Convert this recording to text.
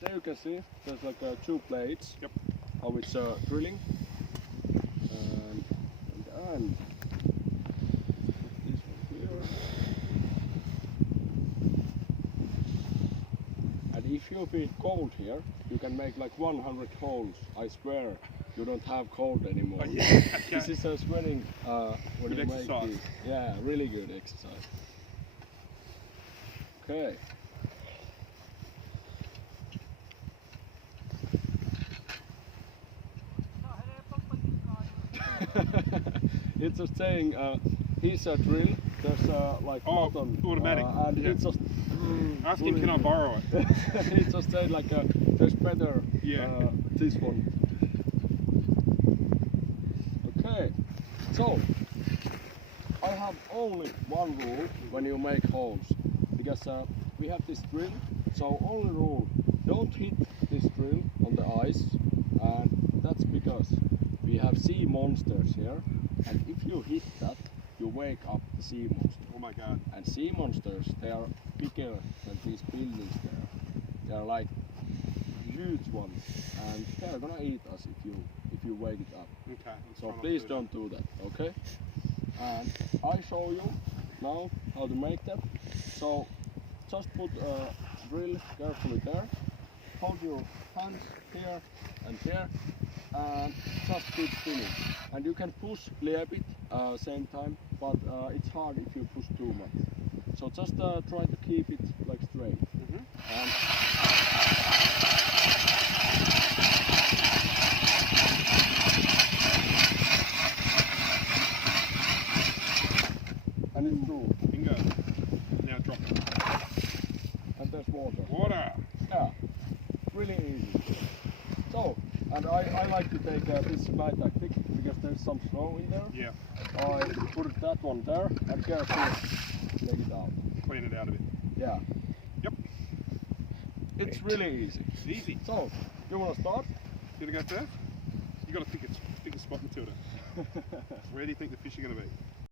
there you can see there's like two blades. Yep. How it's drilling. And this one here. And if you feel cold here, you can make like 100 holes. I swear, you don't have cold anymore. Oh, yeah. This is a swimming when Good you exercise. make this. Yeah, really good exercise. Okay. It's just saying he's a drill. There's like button, automatic. and Yeah. it's just. Ask him, can I borrow it? He just said like there's better. Yeah. This one. Okay. So I have only one rule when you make holes, because we have this drill. So only rule: don't hit this drill on the ice, and that's because we have sea monsters here, and if you hit that, you wake up the sea monster. Oh my god. And sea monsters, they are bigger than these buildings there. They are like huge ones, and they are gonna eat us if you wake it up. Okay. So please don't do that, okay? And I show you now how to make them. So just put a drill carefully there. Hold your hands here and here, and just keep spinning. And you can push a little bit same time, but it's hard if you push too much. So just try to keep it like straight. And it's through. Bingo. Now drop it. And there's water. Water. Yeah, really easy. So, and I like to take this my tactic because there's some snow in there. Yeah. I put that one there and carefully take it out. Clean it out of it. Yeah. Yep. It's really easy. It's easy. So, you want to start? You gonna go first? You gotta pick a spot, Matilda. Where do you think the fish are gonna be?